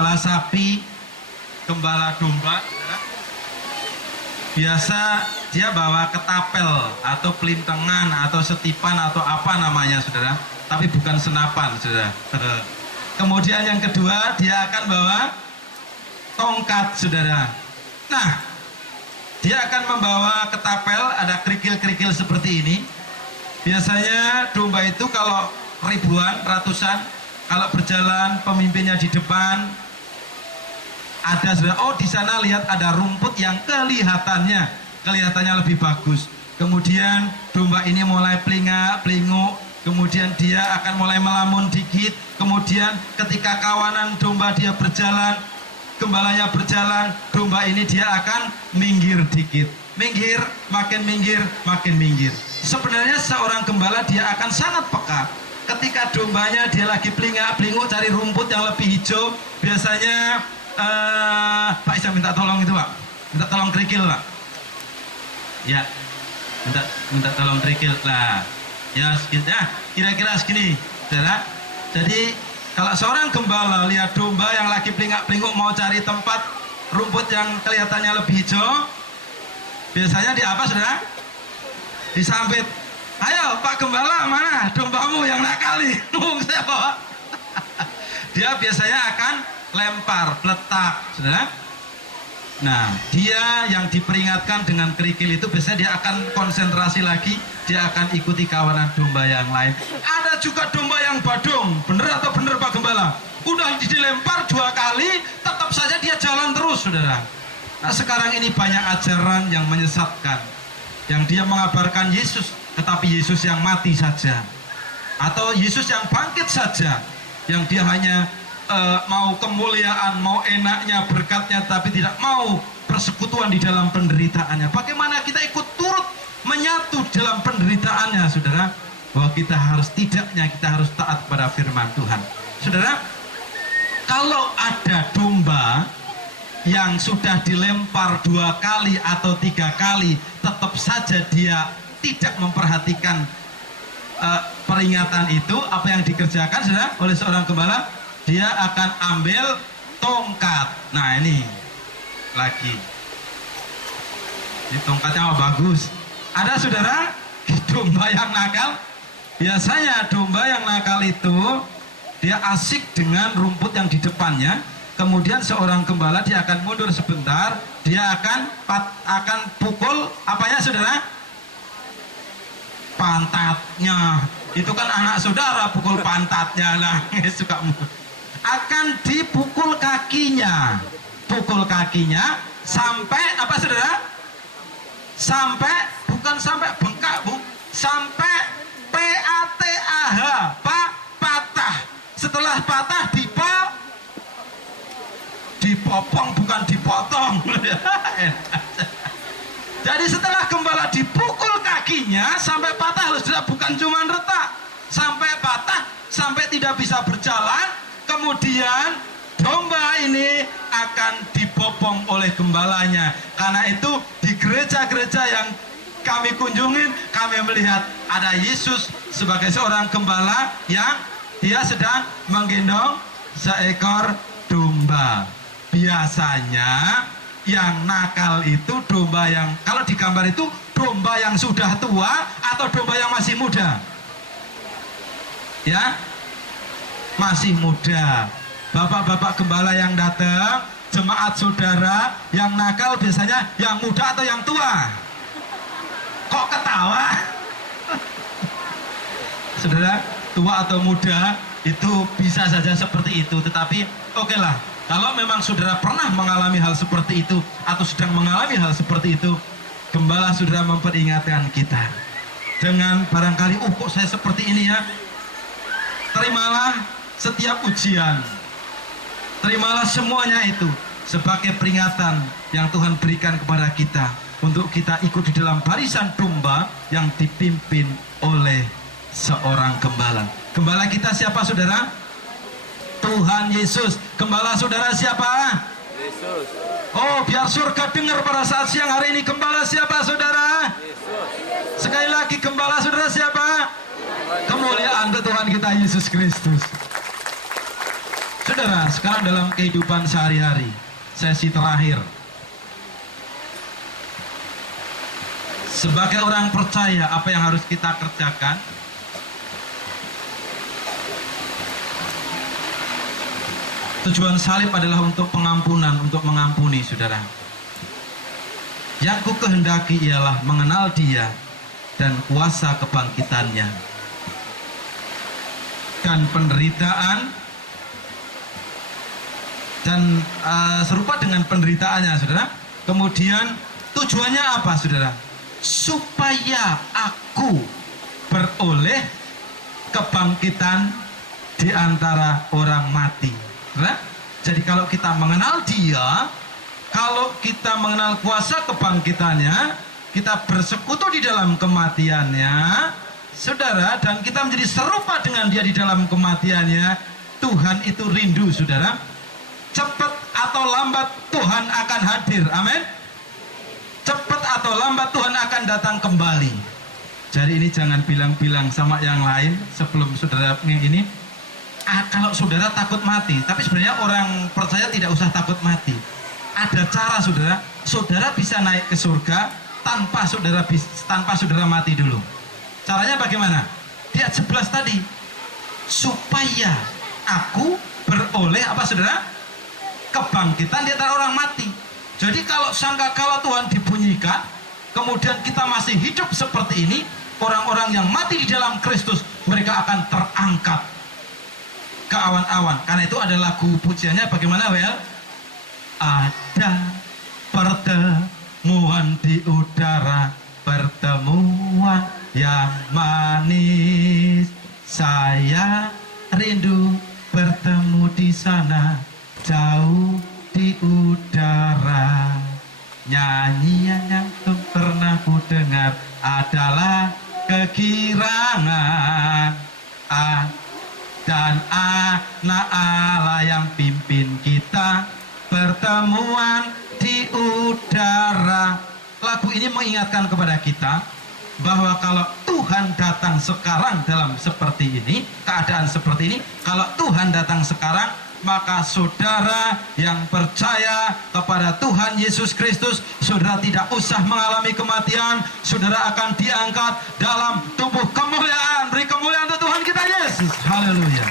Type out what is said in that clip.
gembala sapi, gembala domba, ya. Biasa dia bawa ketapel atau pelintengan atau setipan atau apa namanya, saudara. Tapi bukan senapan, saudara. Kemudian yang kedua, dia akan bawa tongkat, saudara. Nah, dia akan membawa ketapel, ada kerikil-kerikil seperti ini. Biasanya domba itu kalau ribuan, ratusan, kalau berjalan pemimpinnya di depan, ada saudara, oh di sana lihat ada rumput yang kelihatannya lebih bagus. Kemudian domba ini mulai pelinguk, kemudian dia akan mulai melamun dikit. Kemudian ketika kawanan domba dia berjalan, gembalanya berjalan, domba ini dia akan minggir dikit, minggir, makin minggir, makin minggir. Sebenarnya seorang gembala dia akan sangat peka. Ketika dombanya dia lagi pelinguk cari rumput yang lebih hijau, biasanya Pak Isa minta tolong itu Pak, minta tolong kerikil Pak. Ya, minta tolong kerikil lah. Ya, kira-kira segini, saudara. Jadi kalau seorang gembala lihat domba yang lagi pelingak-pelinguk mau cari tempat rumput yang kelihatannya lebih hijau, biasanya di apa, saudara? Disambit. Ayo Pak Gembala, mana dombamu yang nakali? Saya bawa. Dia biasanya akan lempar, peletak, saudara. Nah, dia yang diperingatkan dengan kerikil itu biasanya dia akan konsentrasi lagi, dia akan ikuti kawanan domba yang lain. Ada juga domba yang badung, bener atau bener Pak Gembala? Udah dilempar 2 kali, tetap saja dia jalan terus, saudara. Nah, sekarang ini banyak ajaran yang menyesatkan, yang dia mengabarkan Yesus, tetapi Yesus yang mati saja, atau Yesus yang bangkit saja, yang dia hanya mau kemuliaan, mau enaknya, berkatnya, tapi tidak mau persekutuan di dalam penderitaannya. Bagaimana kita ikut turut menyatu dalam penderitaannya, saudara? Bahwa kita harus taat pada firman Tuhan. Saudara, kalau ada domba yang sudah dilempar 2 kali atau 3 kali, tetap saja dia tidak memperhatikan peringatan itu, apa yang dikerjakan, saudara, oleh seorang gembala? Dia akan ambil tongkat. Nah, ini lagi. Ini tongkatnya bagus. Ada, saudara, domba yang nakal. Biasanya domba yang nakal itu dia asik dengan rumput yang di depannya. Kemudian seorang gembala dia akan mundur sebentar. Dia akan pukul apanya, saudara? Pantatnya. Itu kan anak saudara pukul pantatnya lah. Suka akan dipukul kakinya, sampai apa, saudara? Bukan sampai bengkak, sampai PATAH, patah. Setelah patah dipopong, bukan dipotong. Jadi setelah gembala dipukul kakinya sampai patah, saudara, bukan cuma retak, sampai patah, sampai tidak bisa berjalan. Kemudian domba ini akan dibopong oleh gembalanya. Karena itu di gereja-gereja yang kami kunjungin, kami melihat ada Yesus sebagai seorang gembala yang dia sedang menggendong seekor domba. Biasanya yang nakal itu domba yang, kalau di gambar itu domba yang sudah tua atau domba yang masih muda? Ya, masih muda. Bapak-bapak gembala yang datang, jemaat saudara yang nakal biasanya yang muda atau yang tua? Kok ketawa? Saudara, tua atau muda itu bisa saja seperti itu. Tetapi oke lah, kalau memang saudara pernah mengalami hal seperti itu atau sedang mengalami hal seperti itu, gembala saudara memperingatkan kita dengan barangkali, kok saya seperti ini ya. Terimalah setiap ujian, terimalah semuanya itu sebagai peringatan yang Tuhan berikan kepada kita untuk kita ikut di dalam barisan domba yang dipimpin oleh seorang gembala. Gembala kita siapa, saudara? Tuhan Yesus. Gembala saudara siapa? Yesus. Oh, biar surga dengar pada saat siang hari ini. Gembala siapa, saudara? Yesus. Sekali lagi, gembala saudara siapa? Kemuliaan untuk Tuhan kita Yesus Kristus. Saudara, sekarang dalam kehidupan sehari-hari, sesi terakhir. Sebagai orang percaya, apa yang harus kita kerjakan? Tujuan salib adalah untuk pengampunan, untuk mengampuni, saudara. Yang ku kehendaki ialah mengenal Dia dan kuasa kebangkitannya dan penderitaan dan serupa dengan penderitaannya, saudara. Kemudian tujuannya apa, saudara? Supaya aku beroleh kebangkitan di antara orang mati, saudara. Jadi kalau kita mengenal Dia, kalau kita mengenal kuasa kebangkitannya, kita bersekutu di dalam kematiannya, saudara, dan kita menjadi serupa dengan Dia di dalam kematiannya. Tuhan itu rindu, saudara. Cepat atau lambat Tuhan akan hadir, amin. Cepat atau lambat Tuhan akan datang kembali. Jadi ini jangan bilang-bilang sama yang lain sebelum saudara ini, kalau saudara takut mati. Tapi sebenarnya orang percaya tidak usah takut mati. Ada cara, saudara. Saudara bisa naik ke surga tanpa saudara mati dulu. Caranya bagaimana? Di ayat 11 tadi. Supaya aku beroleh apa, saudara? Kebangkitan di antara orang mati. Jadi kalau sangkakala Tuhan dibunyikan, kemudian kita masih hidup seperti ini, orang-orang yang mati di dalam Kristus, mereka akan terangkat ke awan-awan. Karena itu ada lagu pujiannya bagaimana, Wel? Ada pertemuan di udara, pertemuan yang manis. Saya rindu bertemu di sana, jauh di udara. Nyanyian yang pernah ku dengar adalah kegirangan dan anak Allah yang pimpin kita, pertemuan di udara. Lagu ini mengingatkan kepada kita bahwa kalau Tuhan datang sekarang dalam seperti ini, keadaan seperti ini, kalau Tuhan datang sekarang, maka saudara yang percaya kepada Tuhan Yesus Kristus, saudara tidak usah mengalami kematian, saudara akan diangkat dalam tubuh kemuliaan. Beri kemuliaan untuk Tuhan kita Yesus. Haleluya.